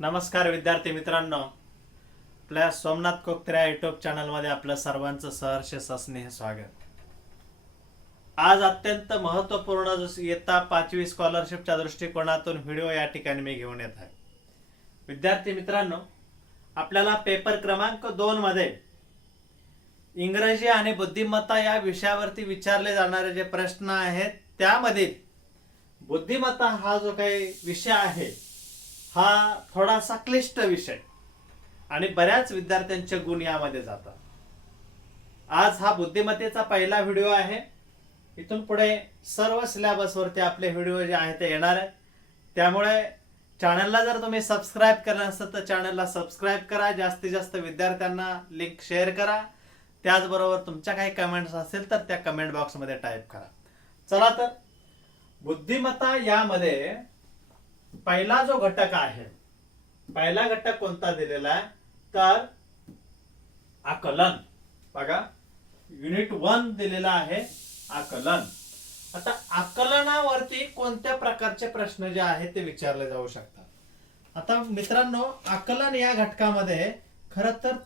नमस्कार विद्यार्थी मित्रांनो. आपल्या सोमनाथ कोकत्र्या युट्यूब चॅनलमध्ये आपलं सर्वांचं सहर्ष सस्नेह स्वागत. आज अत्यंत महत्त्वपूर्ण जो इयत्ता पाचवी स्कॉलरशिपच्या दृष्टिकोनातून व्हिडिओ या ठिकाणी मी घेऊन येत आहे. विद्यार्थी मित्रांनो आपल्याला पेपर क्रमांक दोन मध्ये इंग्रजी आणि बुद्धिमत्ता या विषयावरती विचारले जाणारे जे प्रश्न आहेत त्यामध्ये बुद्धिमत्ता हा जो काही विषय आहे हा थोडासा क्लिष्ट विषय. आणि बऱ्याच विद्यार्थ्यांचे गुण यामध्ये जातात. आज हा बुद्धिमत्तेचा पहिला व्हिडिओ आहे. इथून पुढे सर्व सिलेबसवरती आपले व्हिडिओ जे आहेत ते येणार आहे. त्यामुळे चॅनलला जर तुम्ही सबस्क्राईब केलं नसतं तर चॅनलला सबस्क्राईब करा. जास्तीत जास्त विद्यार्थ्यांना लिंक शेअर करा. त्याचबरोबर तुमच्या काही कमेंट्स असेल तर त्या कमेंट बॉक्समध्ये टाईप करा. चला तर बुद्धिमत्ता यामध्ये पहिला जो घटक आहे पहिला घटक कोणता दिलेला आहे? तर आकलन. बघा युनिट वन दिलेला आहे आकलन. आता आकलनावरती कोणत्या प्रकारचे प्रश्न जे आहेत ते विचारले जाऊ शकतात. आता मित्रांनो आकलन या घटकामध्ये खर तर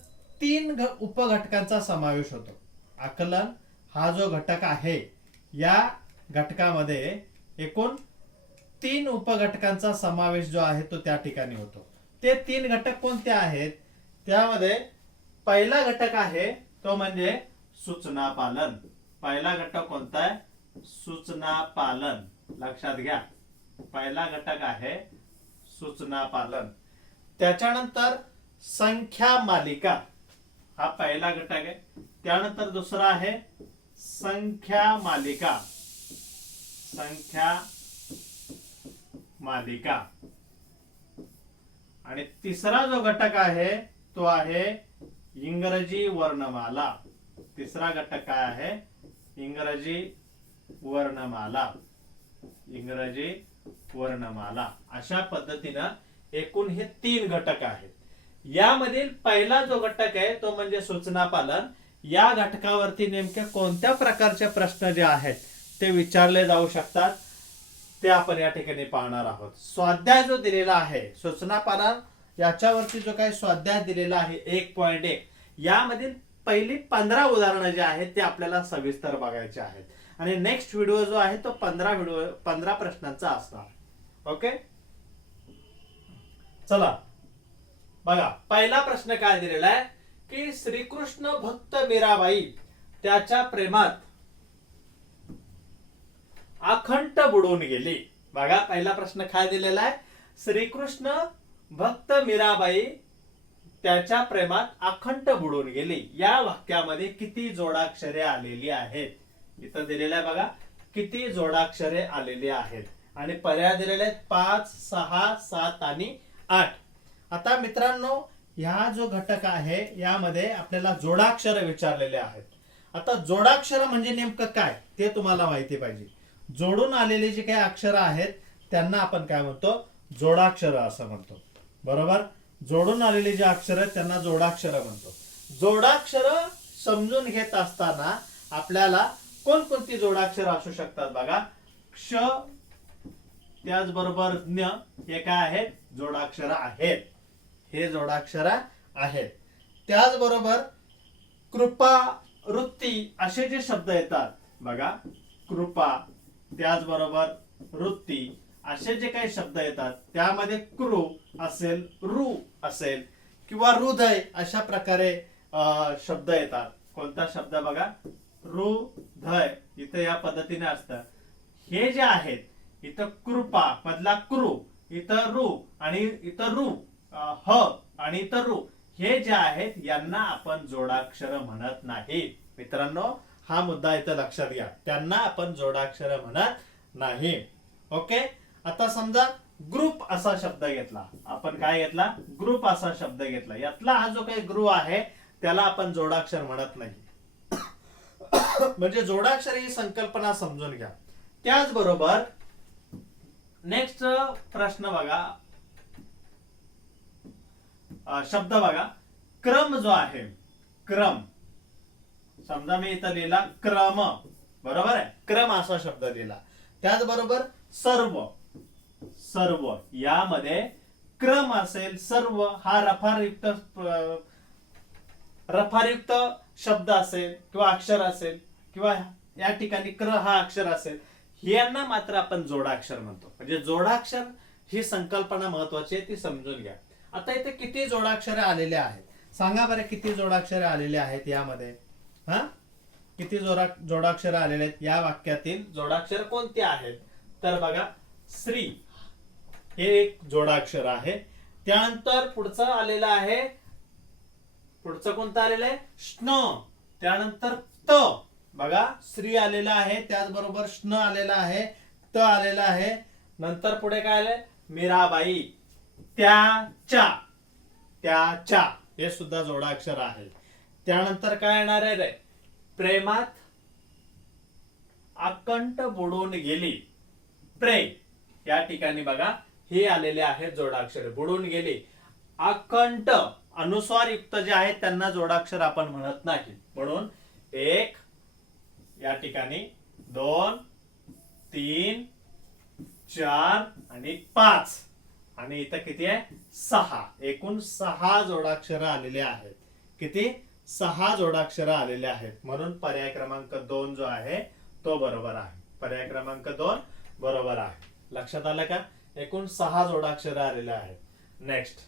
तीन उपघटकांचा समावेश होतो. आकलन हा जो घटक आहे या घटकामध्ये एकूण तीन उपघटकांचा समावेश जो आहे तो त्या ठिकाणी होतो. ते तीन घटक कोणते आहेत? त्यामध्ये पहिला घटक आहे तो म्हणजे सूचना पालन. पहिला घटक कोणता आहे? सूचना पालन. लक्षात घ्या. पहिला घटक आहे सूचना पालन. त्याच्यानंतर संख्या मालिका. हा पहिला घटक आहे. त्यानंतर दुसरा आहे संख्या मालिका. संख्या मालिका. आणि तिसरा जो घटक आहे तो आहे इंग्रजी वर्णमाला. तिसरा घटक काय आहे? इंग्रजी वर्णमाला. इंग्रजी वर्णमाला. अशा पद्धतीनं एकूण हे तीन घटक आहेत. यामधील पहिला जो घटक आहे तो म्हणजे सूचना पालन. या घटकावरती नेमक्या कोणत्या प्रकारचे प्रश्न जे आहेत ते विचारले जाऊ शकतात. ते आपण या ठिकाणी पाहणार आहोत. स्वाध्याय जो दिलेला आहे सूचना पालन याच्यावरती जो काही स्वाध्याय दिलेला आहे एक पॉइंट एक यामधील पहिली पंधरा उदाहरणं जे आहेत ते आपल्याला सविस्तर बघायचे आहेत. आणि नेक्स्ट व्हिडिओ जो आहे तो पंधरा व्हिडिओ पंधरा प्रश्नांचा असणार. ओके चला. बघा पहिला प्रश्न काय दिलेला आहे की श्रीकृष्ण भक्त मीराबाई त्याच्या प्रेमात अखंड बुडून गेली. बघा पहिला प्रश्न काय दिलेला आहे? श्रीकृष्ण भक्त मीराबाई त्याच्या प्रेमात अखंड बुडून गेली. या वाक्यामध्ये किती जोडाक्षरे आलेली आहेत? इथं दिलेलं आहे बघा किती जोडाक्षरे आलेली आहेत? आणि पर्याय दिलेले आहेत पाच सहा सात आणि आठ. आता मित्रांनो ह्या जो घटक आहे यामध्ये आपल्याला जोडाक्षर विचारलेले आहेत. आता जोडाक्षर म्हणजे नेमकं काय? ते तुम्हाला माहिती पाहिजे. जोडून आलेले जे काही अक्षर आहेत त्यांना आपण काय म्हणतो? जोडाक्षर असं म्हणतो. बरोबर? जोडून आलेले जे अक्षर आहेत त्यांना जोडाक्षर म्हणतो. जोडाक्षर समजून घेत असताना आपल्याला कोणकोणती जोडाक्षर असू शकतात बघा? क्ष त्याचबरोबर ज्ञ हे काय आहेत? जोडाक्षर आहेत. हे जोडाक्षर आहेत. त्याचबरोबर कृपा वृत्ती असे जे शब्द येतात बघा कृपा त्याचबरोबर वृत्ती असे जे काही शब्द येतात त्यामध्ये कृ असेल रु असेल किंवा हृदय अशा प्रकारे अं, शब्द येतात. कोणता शब्द बघा? हृदय. इथं या पद्धतीने असतं. हे जे आहेत इथं कृपा मधला कृ इथं रु आणि इथं रु ह आणि इथं रु. हे जे आहेत यांना आपण जोडाक्षर म्हणत नाही. मित्रांनो हा मुद्दा इथं लक्षात घ्या. त्यांना आपण जोडाक्षर म्हणत नाही. ओके? आता समजा ग्रुप असा शब्द घेतला. आपण काय घेतला? ग्रुप असा शब्द घेतला. यातला हा जो काही ग्रुप आहे त्याला आपण जोडाक्षर म्हणत नाही. म्हणजे जोडाक्षर ही संकल्पना समजून घ्या. त्याचबरोबर नेक्स्ट प्रश्न बघा. शब्द बघा. क्रम जो आहे क्रम. समजा मी इथं लिहिला क्रम. बरोबर आहे? क्रम असा शब्द लिहिला त्याचबरोबर सर्व. सर्व. यामध्ये क्रम असेल सर्व. हा रफारयुक्त रफारयुक्त शब्द असेल किंवा अक्षर असेल किंवा या ठिकाणी क्र हा अक्षर असेल. यांना मात्र आपण जोडाक्षर म्हणतो. म्हणजे जोडाक्षर ही संकल्पना महत्वाची आहे ती समजून घ्या. आता इथे किती जोडाक्षरे आलेले आहेत? सांगा बरं किती जोडाक्षरे आलेले आहेत यामध्ये? हा? किती जोडा जोडाक्षर आलेले आहेत? या वाक्यातील जोडाक्षर कोणते आहेत? तर बघा श्री हे एक जोडाक्षर आहे. त्यानंतर पुढचं आलेलं आहे पुढचं कोणतं आलेलं आहे? श्न त्यानंतर त. बघा श्री आलेलं आहे त्याचबरोबर श्न आलेला आहे त आलेला आहे. नंतर पुढे काय आलंय? मीराबाई. त्याच्या. त्याच्या. हे सुद्धा जोडाक्षर आहे त्यानंतर काय येणार आहे रे? प्रेमात आकंट बुडून गेली. प्रे या ठिकाणी बघा हे आलेले आहेत जोडाक्षर. बुडून गेली. आकंट अनुस्वार युक्त जे आहेत त्यांना जोडाक्षर आपण म्हणत नाही. म्हणून एक या ठिकाणी दोन तीन चार आणि पाच. आणि इथं किती आहे? सहा. एकूण सहा जोडाक्षर आलेले आहेत. किती? सहा जोडाक्षर आलेले आहेत. म्हणून पर्याय क्रमांक दोन जो आहे तो बरोबर आहे. पर्याय क्रमांक दोन बरोबर आहे. लक्षात आलं का? एकूण सहा जोडाक्षर आलेले आहेत. नेक्स्ट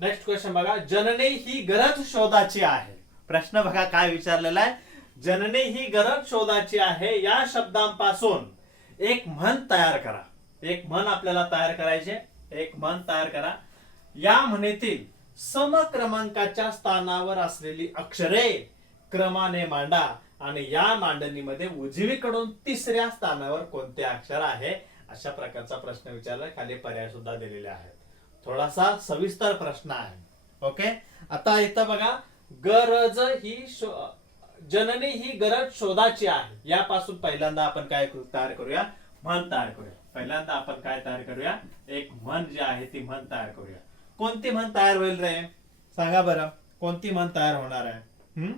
नेक्स्ट क्वेश्चन बघा. जनने ही गरज शोधाची आहे. प्रश्न बघा काय विचारलेला आहे. जनने ही गरज शोधाची आहे या शब्दांपासून. एक म्हण तयार करा. एक म्हण आपल्याला तयार करायचे. एक म्हण तयार करा. या म्हणेतील सम क्रमांकाच्या स्थानावर असलेली अक्षरे क्रमाने मांडा. आणि या मांडणीमध्ये उजवीकडून तिसऱ्या स्थानावर कोणते अक्षर आहे? अशा प्रकारचा प्रश्न विचारला. खाली पर्याय सुद्धा दिलेले आहेत. थोडासा सविस्तर प्रश्न आहे. ओके? आता इथं बघा गरज ही शो- जननी ही गरज शोधाची आहे. यापासून पहिल्यांदा आपण काय तयार करूया? म्हण तयार करूया. पहिल्यांदा आपण काय तयार करूया? एक म्हण जी आहे ती म्हण तयार करूया. कोणती म्हण तयार होईल रे? सांगा बरं. कोणती म्हण तयार होणार आहे? हम्म?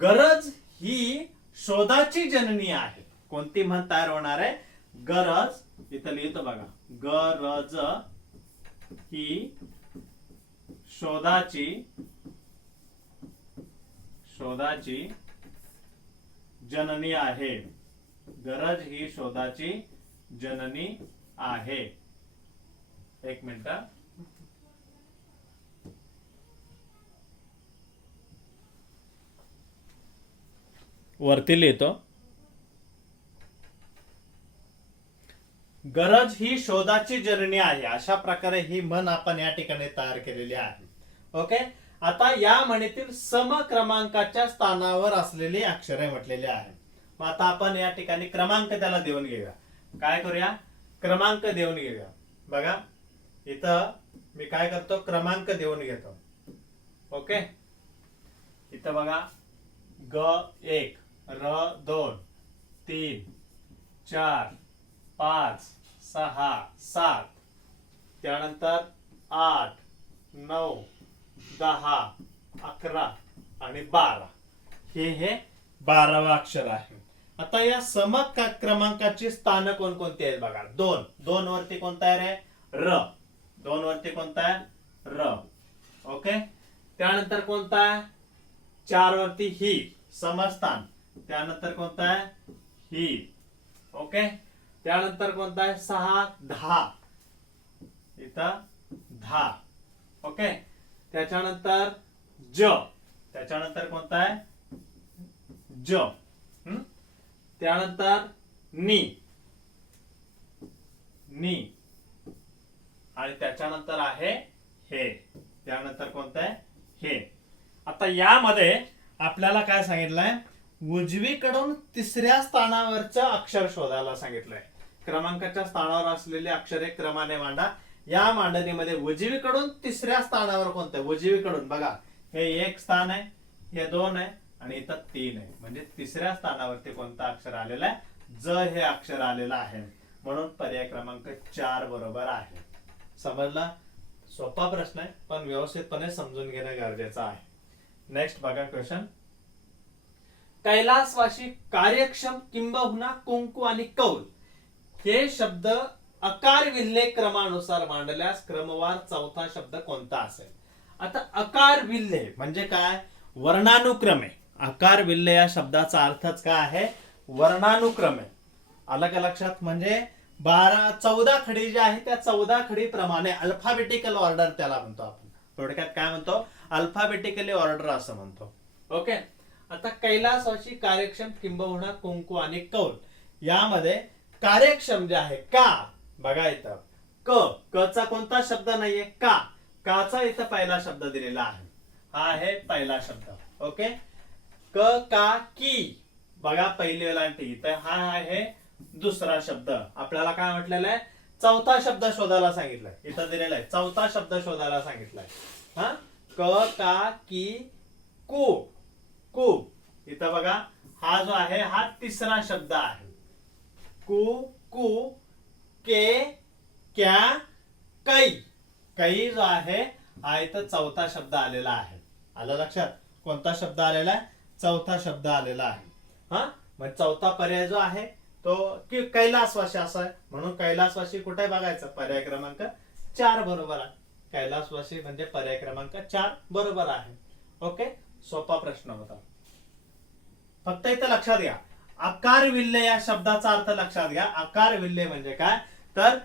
गरज ही शोधाची जननी आहे. कोणती म्हण तयार होणार आहे? गरज इथं लिहितो बघा. गरज ही शोधाची शोधाची जननी आहे. गरज ही शोधाची जननी आहे. एक मिनिट वरती लिहितो. गरज ही शोधाची जर्नी आहे. अशा प्रकारे ही म्हण आपण या ठिकाणी तयार केलेली आहे. ओके? आता या म्हणीतील सम क्रमांकाच्या स्थानावर असलेली अक्षरे म्हटलेली आहे. मग आता आपण या ठिकाणी क्रमांक त्याला देऊन घेऊया. काय करूया? क्रमांक देऊन घेऊया. बघा. इथं मी काय करतो? क्रमांक देऊन घेतो. ओके? इथं बघा. ग एक र दोन तीन चार पाच सहा सात. त्यानंतर आठ नऊ दहा अकरा आणि बारा. हे हे बारावा अक्षर आहे. आता या सम क्रमांकाची स्थानं कोणकोणती आहेत बघा. दोन. दोन वरती कोणता आहे रे र. दोन वरती कोणता र. ओके? त्यानंतर कोणता आहे? चार वरती ही, समस्थान. त्यानंतर कोणता आहे? ही. ओके? त्यानंतर कोणता आहे? सहा, दहा. इथं धा ओके? त्याच्यानंतर ज. त्याच्यानंतर कोणता आहे? ज. त्यानंतर नी. नी. आणि त्याच्यानंतर आहे हे. त्यानंतर कोणतं आहे हे. आता यामध्ये आपल्याला काय सांगितलंय? उजवीकडून तिसऱ्या स्थानावरचं अक्षर शोधायला सांगितलंय. क्रमांकाच्या स्थानावर असलेले अक्षरे क्रमाने मांडा. या मांडणीमध्ये उजवीकडून तिसऱ्या स्थानावर कोणतं उजवीकडून. बघा हे एक स्थान आहे हे दोन आहे आणि इथं तीन आहे. म्हणजे तिसऱ्या स्थानावरती कोणतं अक्षर आलेलं आहे? ज हे अक्षर आलेलं आहे. म्हणून पर्याय क्रमांक चार बरोबर आहे. समजला? सोपा प्रश्न आहे पण व्यवस्थितपणे समजून घेणं गरजेचं आहे. नेक्स्ट बघा क्वेश्चन कैलासवाशी कार्यक्षम किंबहुना कुंकू आणि कौल हे शब्द अकार विल्हे क्रमानुसार मांडल्यास क्रमवार चौथा शब्द कोणता असेल? आता अकार विल्हे म्हणजे काय? वर्णानुक्रमे. अकार विल्हे या शब्दाचा अर्थच काय आहे? वर्णानुक्रमे. अलग लक्षात? म्हणजे बारा चौदा खडी जे आहे त्या चौदा खडी प्रमाणे अल्फाबेटिकल ऑर्डर त्याला म्हणतो आपण. थोडक्यात काय म्हणतो? अल्फाबेटिकली ऑर्डर असं म्हणतो. ओके आता कैलासाची कार्यक्षम किंबहुना कुंकू आणि कौल यामध्ये कार्यक्षम जे आहे का? बघा इथं. क कचा कोणता शब्द नाहीये? का. काचा इथं पहिला शब्द दिलेला आहे. हा आहे पहिला शब्द. ओके क का की. बघा पहिली वेलांटी इथं. हा आहे दुसरा शब्द. आपल्याला काय म्हटलेला आहे? चौथा शब्द शोधायला सांगितलाय. इथं दिलेला आहे. चौथा शब्द शोधायला सांगितलाय. हा? क का की कु. कु. इथं बघा हा जो आहे हा तिसरा शब्द आहे. कु कु के क्या कै कै जो आहे हा इथं चौथा शब्द आलेला आहे. आलं लक्षात? कोणता शब्द आलेला आहे? चौथा शब्द आलेला आहे. हा? मग चौथा पर्याय जो आहे तो कि कैलासवाशी असा आहे. म्हणून कैलासवाशी कुठे बघायचं? पर्याय क्रमांक चार बरोबर आहे. कैलासवाशी म्हणजे पर्याय क्रमांक चार बरोबर आहे. ओके सोपा प्रश्न होता. फक्त इथं लक्षात घ्या. आकार विल्ले या शब्दाचा अर्थ लक्षात घ्या. आकार विल्ले म्हणजे काय? तर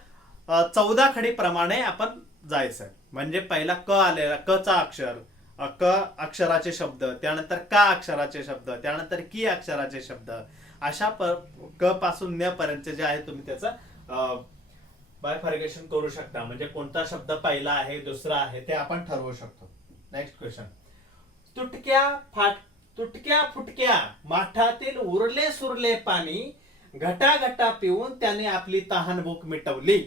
चौदा खडी प्रमाणे आपण जायचं म्हणजे पहिला क आलेला क चा अक्षर क अक्षराचे शब्द त्यानंतर का अक्षराचे शब्द त्यानंतर की अक्षराचे शब्द अशा प क पासून न पर्यंत जे आहे तुम्ही त्याचं बायफर्गेशन करू शकता. म्हणजे कोणता शब्द पहिला आहे दुसरा आहे ते आपण ठरवू शकतो. नेक्स्ट क्वेश्चन तुटक्या फाट तुटक्या फुटक्या माठातील उरले सुरले पाणी घटा घटा पिऊन त्याने आपली तहान भूक मिटवली.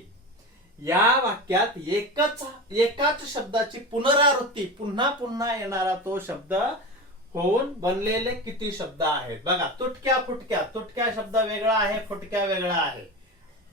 या वाक्यात एकच एकाच शब्दाची पुनरावृत्ती पुन्हा पुन्हा येणारा तो शब्द होऊन बनलेले किती शब्द आहेत. बघा तुटक्या फुटक्या तुटक्या शब्द वेगळा आहे फुटक्या वेगळा आहे.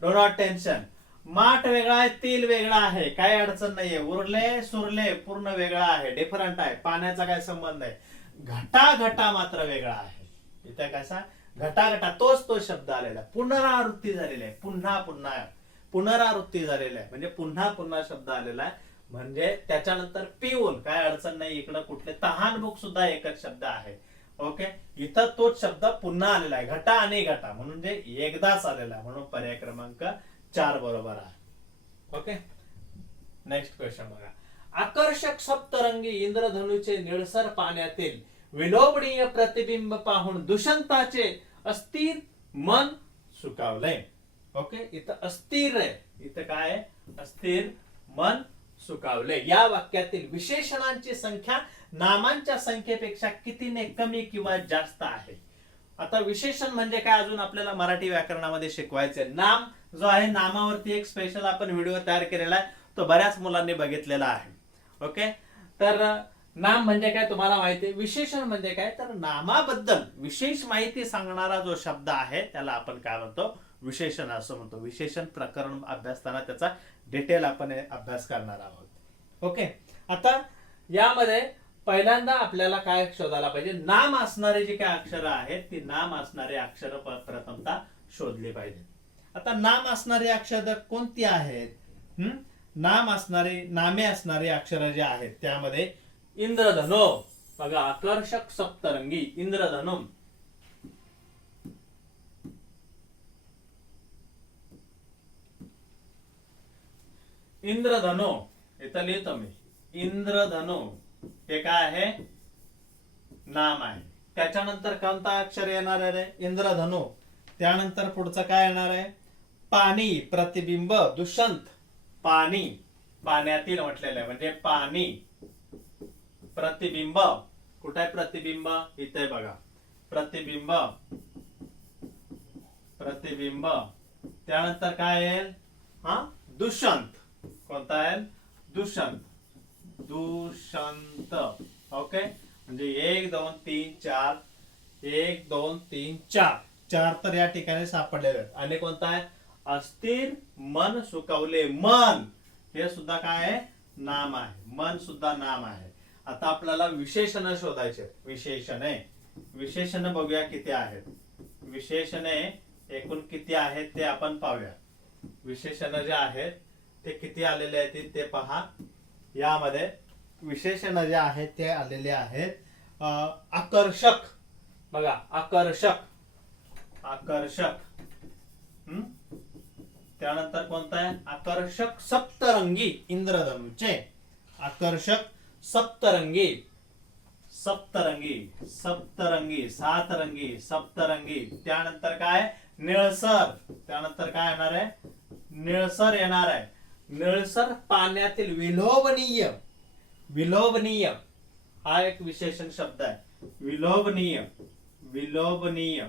डो नॉट टेन्शन माठ वेगळा आहे तेल वेगळा आहे काही अडचण नाहीये. उरले सुरले पूर्ण वेगळा आहे. डिफरंट आहे. पाण्याचा काय संबंध आहे घटा घटा मात्र वेगळा आहे. इथे कसा? घटा घटा तोच तो शब्द आलेला. आहे. पुनरावृत्ती झालेली आहे. पुन्हा पुन्हा. पुनरावृत्ती झालेली आहे. म्हणजे पुन्हा पुन्हा शब्द आलेला आहे. म्हणजे त्याच्यानंतर पिऊन काय अडचण नाही इकडं कुठले तहानभूक सुद्धा एकच शब्द आहे. ओके? इथं तोच शब्द पुन्हा आलेला आहे. घटा आणि घटा. म्हणून जे एकदाच आलेला आहे म्हणून पर्याय क्रमांक चार बरोबर आहे. ओके? नेक्स्ट क्वेश्चन बघा. आकर्षक सप्तरंगी इंद्रधनुचे निळसर पाण्यातील विलोभनीय प्रतिबिंब पाहून दुष्यंताचे अस्थिर मन सुकावलंय. ओके? इथं अस्थिर आहे. इथं काय अस्थिर मन सुकावले. या वाक्यातील विशेषणांची संख्या नामांच्या संख्येपेक्षा कितीने कमी किंवा जास्त आहे? आता विशेषण म्हणजे काय? अजून आपल्याला मराठी व्याकरणामध्ये शिकवायचे नाम जो आहे नामावरती एक स्पेशल आपण व्हिडिओ तयार केलेला आहे. तो बऱ्याच मुलांनी बघितलेला आहे. ओके तर नाम म्हणजे काय तुम्हाला माहिती आहे? विशेषण म्हणजे काय? तर नामाबद्दल विशेष माहिती सांगणारा जो शब्द आहे त्याला आपण काय म्हणतो? विशेषण असं म्हणतो. विशेषण प्रकरण अभ्यासताना त्याचा डिटेल आपण अभ्यास करणार आहोत. ओके आता यामध्ये पहिल्यांदा आपल्याला काय शोधायला पाहिजे? नाम असणारे जे काय अक्षरं आहेत ती नाम असणारे अक्षर प्रथमता शोधली पाहिजे. आता नाम असणारी अक्षर कोणती आहेत? हम्म? नाम असणारे नामे असणारी अक्षर जे आहेत त्यामध्ये इंद्रधनो बघा आकर्षक सप्तरंगी इंद्रधनु इंद्रधनो इथं लिहितो मी. इंद्रधनु हे काय आहे? नाम आहे. त्याच्यानंतर कोणता अक्षर येणार आहे रे? इंद्रधनु. त्यानंतर पुढचं काय येणार आहे? पाणी प्रतिबिंब दुष्यंत. पाणी. पाण्यातील म्हटलेलं आहे. म्हणजे पाणी. प्रतिबिंब. कुठे आहे प्रतिबिंब? इथे बघा. प्रतिबिंब. प्रतिबिंब. त्यानंतर काय येईल? हा? दुष्यंत. कोणता आहे? दुष्यंत. दुष्यंत. ओके म्हणजे एक दोन तीन चार. एक दोन तीन चार. चार तर या ठिकाणी सापडलेले आहेत. आणि कोणता आहे? अस्थिर मन सुकवले. मन. हे सुद्धा काय आहे? नाम आहे. मन सुद्धा नाम आहे. आता आपल्याला विशेषण शोधायचे विशेषणे. विशेषण बघूया किती आहेत. विशेषणे एकूण किती आहेत ते आपण पाहूया. विशेषण जे आहेत ते किती आलेले आहेत ते पहा. यामध्ये विशेषण जे आहेत ते आलेले आहेत. आकर्षक. बघा आकर्षक. आकर्षक. हम्म? त्यानंतर कोणता आहे आकर्षक सप्तरंगी इंद्रधनुचे आकर्षक सप्तरंगी. सप्तरंगी सप्तरंगी सातरंगी सप्तरंगी. त्यानंतर काय? निळसर. त्यानंतर काय येणार आहे? निळसर येणार आहे. निळसर पाण्यातील विलोभनीय विलोभनीय हा एक विशेषण शब्द आहे. विलोभनीय विलोभनीय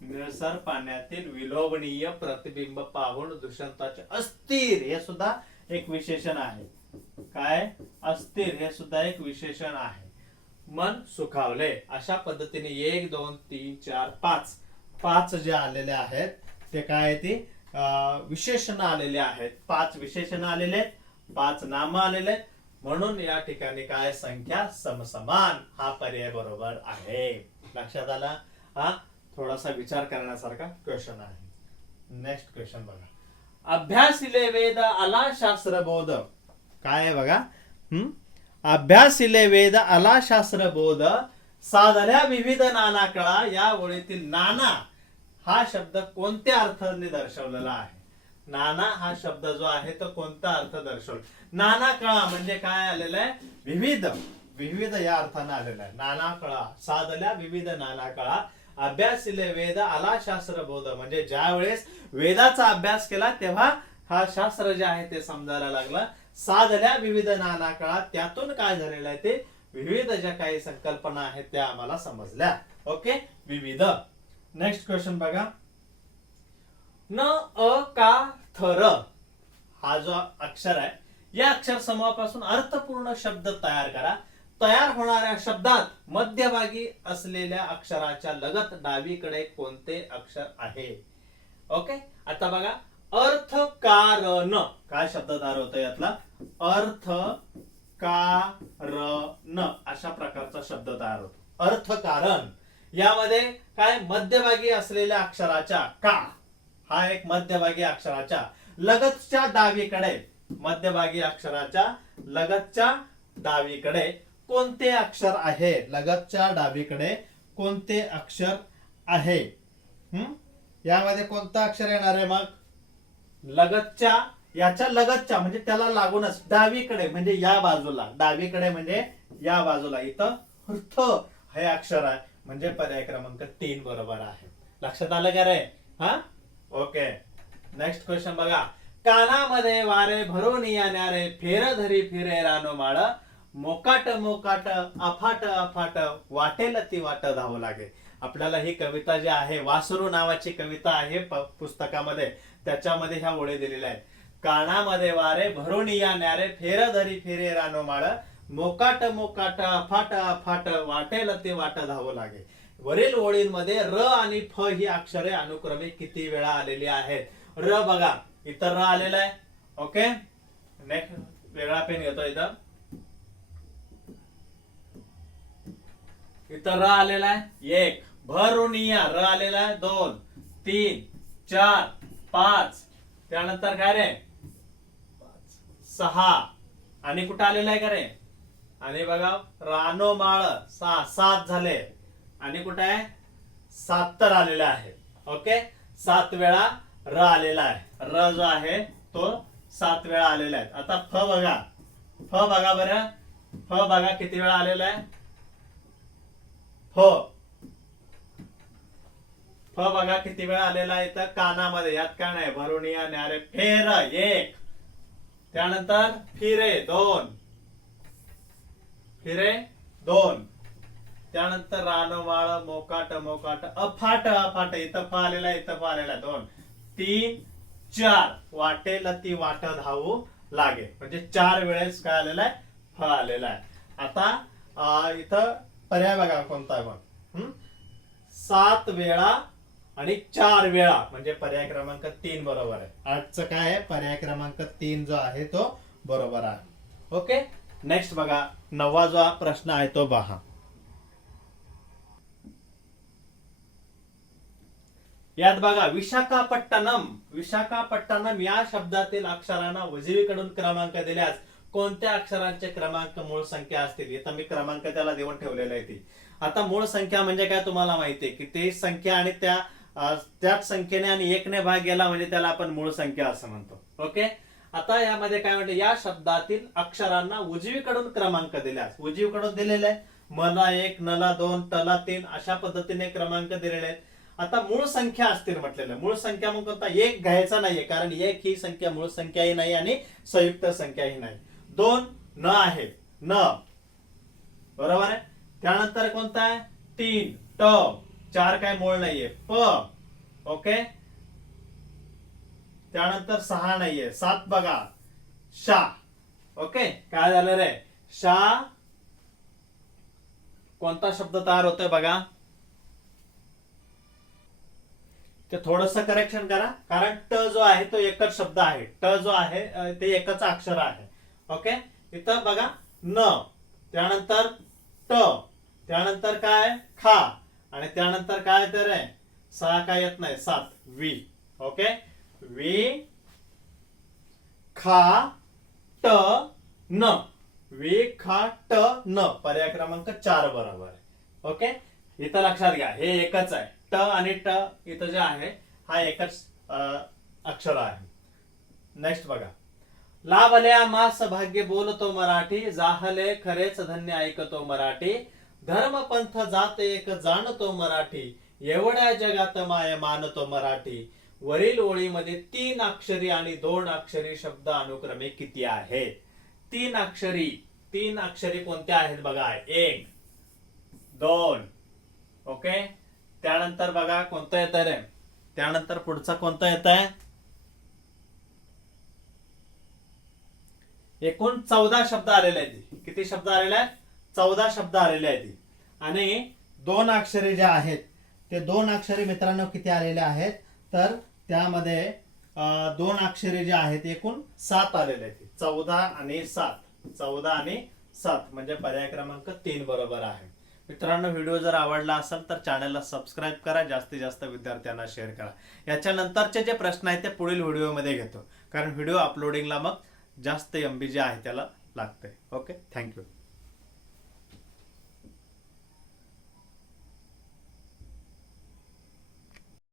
निळसर पाण्यातील विलोभनीय प्रतिबिंब पाहून दुष्यंताचे अस्थिर हे सुद्धा एक विशेषण आहे. काय? अस्थिर हे सुद्धा एक विशेषण आहे. मन सुखावले. अशा पद्धतीने एक दोन तीन चार पाच. पाच जे आलेले आहेत ते काय आहे ते? विशेषण आलेले आहेत. पाच विशेषण आलेले आहेत. पाच नाम आलेले आहेत. म्हणून या ठिकाणी काय संख्या समसमान हा पर्याय बरोबर आहे. लक्षात आला? हा? थोडासा विचार करण्यासारखा क्वेश्चन आहे. नेक्स्ट क्वेश्चन बघा. अभ्यासिले वेद आला शास्त्र बोध. काय आहे बघा? हम्म अभ्यासिले वेद आला शास्त्र बोध. साधल्या विविध नाना कळा या ओळीतील नाना हा शब्द कोणत्या अर्थाने दर्शवलेला आहे? नाना हा शब्द जो आहे तो कोणता अर्थ दर्शवल? नाना कळा म्हणजे काय आलेला आहे? विविध. विविध या अर्थाने आलेला आहे. नाना कळा साधल्या विविध नाना कळा. अभ्यासिले वेद आला शास्त्र बोध. म्हणजे ज्या वेळेस वेदाचा अभ्यास केला तेव्हा हा शास्त्र जे आहे ते समजायला लागला. साधल्या विविध नाना कळा त्यातून काय झालेलं आहे ते? विविध ज्या काही संकल्पना आहेत त्या आम्हाला समजल्या. ओके? विविध. नेक्स्ट क्वेश्चन बघा. न अ का थर हा जो अक्षर आहे या अक्षर समूहापासून अर्थपूर्ण शब्द तयार करा. तयार होणाऱ्या शब्दात मध्यभागी असलेल्या अक्षराच्या लगत डावीकडे कोणते अक्षर आहे? ओके आता बघा. अर्थ कारण काय शब्द तयार होतो यातला? अर्थ कारण अशा प्रकारचा शब्द तयार होतो. अर्थ कारण यामध्ये काय? मध्यभागी असलेल्या अक्षराच्या का? हा एक मध्यभागी अक्षराच्या लगतच्या डावीकडे. मध्यभागी अक्षराच्या लगतच्या डावीकडे कोणते अक्षर आहे? लगतच्या डावीकडे कोणते अक्षर आहे? हम्म यामध्ये कोणतं अक्षर येणार आहे मग? लगतच्या याच्या लगतच्या म्हणजे त्याला लागूनच डावीकडे म्हणजे या बाजूला. डावीकडे म्हणजे या बाजूला. इथं हृथ हे अक्षर आहे. म्हणजे पर्याय क्रमांक तीन बरोबर आहे. लक्षात आलं का रे? हा? ओके. नेक्स्ट क्वेश्चन बघा. कानामध्ये वारे भरून येणारे फेर धरी फिरे रानो माळ मोकाट मोकाट अफाट अफाट वाटेल ती वाट धावू लागे. आपल्याला ही कविता जी आहे वासरू नावाची कविता आहे प- पुस्तकामध्ये. त्याच्यामध्ये ह्या ओळी दिलेल्या आहेत. कानामध्ये वारे भरून येणारे फेर धरी फिरे रानो माळ मोकाट मोकाट अफाट अफाट वाटेल ते वाट धावं लागे. वरील ओळींमध्ये र आणि फ ही अक्षरे अनुक्रमे किती वेळा आलेली आहेत? र बघा इथं र आलेलं आहे. ओके नेक्स्ट वेगळा पेन घेतो इथं. इथं र आलेला आहे. एक. भरुनिया र आलेला आहे. दोन. तीन. चार. पाच. त्यानंतर काय रे? सहा. आणि कुठं आलेलं आहे का रे? आणि बघा रानो माळ सहा सात झाले. आणि कुठं आहे? सात तर आलेला आहे. ओके? सात वेळा र आलेला आहे. र जो आहे तो सात वेळा आलेला आहे. आता फ बघा. फ बघा बरं. फ बघा किती वेळा आलेला आहे? फ. फ बघा किती वेळा आलेला आहे तर कानामध्ये. यात काय नाही. भरून या न्यारे. फेर एक. त्यानंतर फिरे दोन. फिरे? दोन. त्यानंतर रानवाळ मोकाट मोकाट अफाट अफाट इथं पाहिलेला इथं पाहिलेला आहे. दोन. तीन. चार. वाटेल ती वाट धावू लागे म्हणजे चार वेळेस काय आलेला आहे फळ आलेला आहे. आता इथं पर्याय बघा कोणता आहे मग सात वेळा आणि चार वेळा. म्हणजे पर्याय क्रमांक तीन बरोबर आहे. आजचं काय आहे? पर्याय क्रमांक तीन जो आहे तो बरोबर आहे. ओके? नेक्स्ट बघा नववा जो हा प्रश्न आहे तो पहा यात बघा विशाखापट्टणम विशाखापट्टणम या शब्दातील अक्षरांना उजवीकडून क्रमांक दिल्यास कोणत्या अक्षरांचे क्रमांक मूळ संख्या असतील? इथं मी क्रमांक त्याला देऊन ठेवलेला आहे ती. आता मूळ संख्या म्हणजे काय तुम्हाला माहिती आहे? की ते संख्या आणि त्या त्याच संख्येने आणि एकने भाग गेला म्हणजे त्याला आपण मूळ संख्या असं म्हणतो. ओके? आता यामध्ये काय म्हणते या शब्दातील अक्षरांना उजवीकडून क्रमांक दिल्यास उजवीकडून दिलेले आहे मला एक नला दोन तला तीन अशा पद्धतीने क्रमांक दिलेले आहेत. आता मूळ संख्या असतील म्हटलेलं मूळ संख्या मग कोणता? एक घ्यायचा नाहीये कारण एक ही संख्या मूळ संख्याही नाही आणि संयुक्त संख्याही नाही. दोन न आहे. न. बरोबर आहे? त्यानंतर कोणता आहे? तीन. ट. चार काय मूळ नाहीये. प. ओके? त्यानंतर सहा नाहीये. सात बघा. शा. ओके? काय झालं रे? शा. कोणता शब्द तयार होतोय बघा. ते थोडस करेक्शन करा. कारण ट जो आहे तो एकच शब्द आहे. ट जो आहे ते एकच अक्षर आहे. ओके? इथं बघा. न. त्यानंतर ट. त्यानंतर काय? खा. आणि त्यानंतर काय तर आहे सहा काय येत नाही? सात. वी. ओके? वे खा ट न. वे खा ट न. पर्याय क्रमांक चार बरोबर आहे. ओके? इथं लक्षात घ्या. हे एकच आहे. ट आणि ट इथं जे आहे हा एकच अक्षर आहे. नेक्स्ट बघा. लाभल्या मास भाग्य बोलतो मराठी जाहले खरेच धन्य ऐकतो मराठी धर्मपंथ जात एक जाणतो मराठी एवढ्या जगात माय मानतो मराठी. वरील ओळीमध्ये तीन अक्षरी आणि दोन अक्षरी शब्द अनुक्रमे किती आहेत? तीन अक्षरी तीन अक्षरी कोणत्या आहेत बघा? एक दोन ओके? त्यानंतर बघा कोणतं येत रे? त्यानंतर पुढचा कोणता येत आहे एकूण चौदा शब्द आलेले आहेत. किती शब्द आलेले आहेत? चौदा शब्द आलेले आहेत. आणि दोन अक्षरे जे आहेत ते दोन अक्षरे मित्रांनो किती आलेले आहेत? तर त्यामध्ये दोन अक्षरे जे आहेत एकूण सात आलेले आहेत. चौदा आणि सात. चौदा आणि सात म्हणजे पर्याय क्रमांक तीन बरोबर आहे. मित्रांनो व्हिडिओ जर आवडला असेल तर चॅनलला सबस्क्राईब करा. जास्तीत जास्त विद्यार्थ्यांना शेअर करा. याच्यानंतरचे जे प्रश्न आहेत ते पुढील व्हिडिओमध्ये घेतो. कारण व्हिडिओ अपलोडिंगला मग जास्त एम बी जे आहे त्याला लागते ओके थँक्यू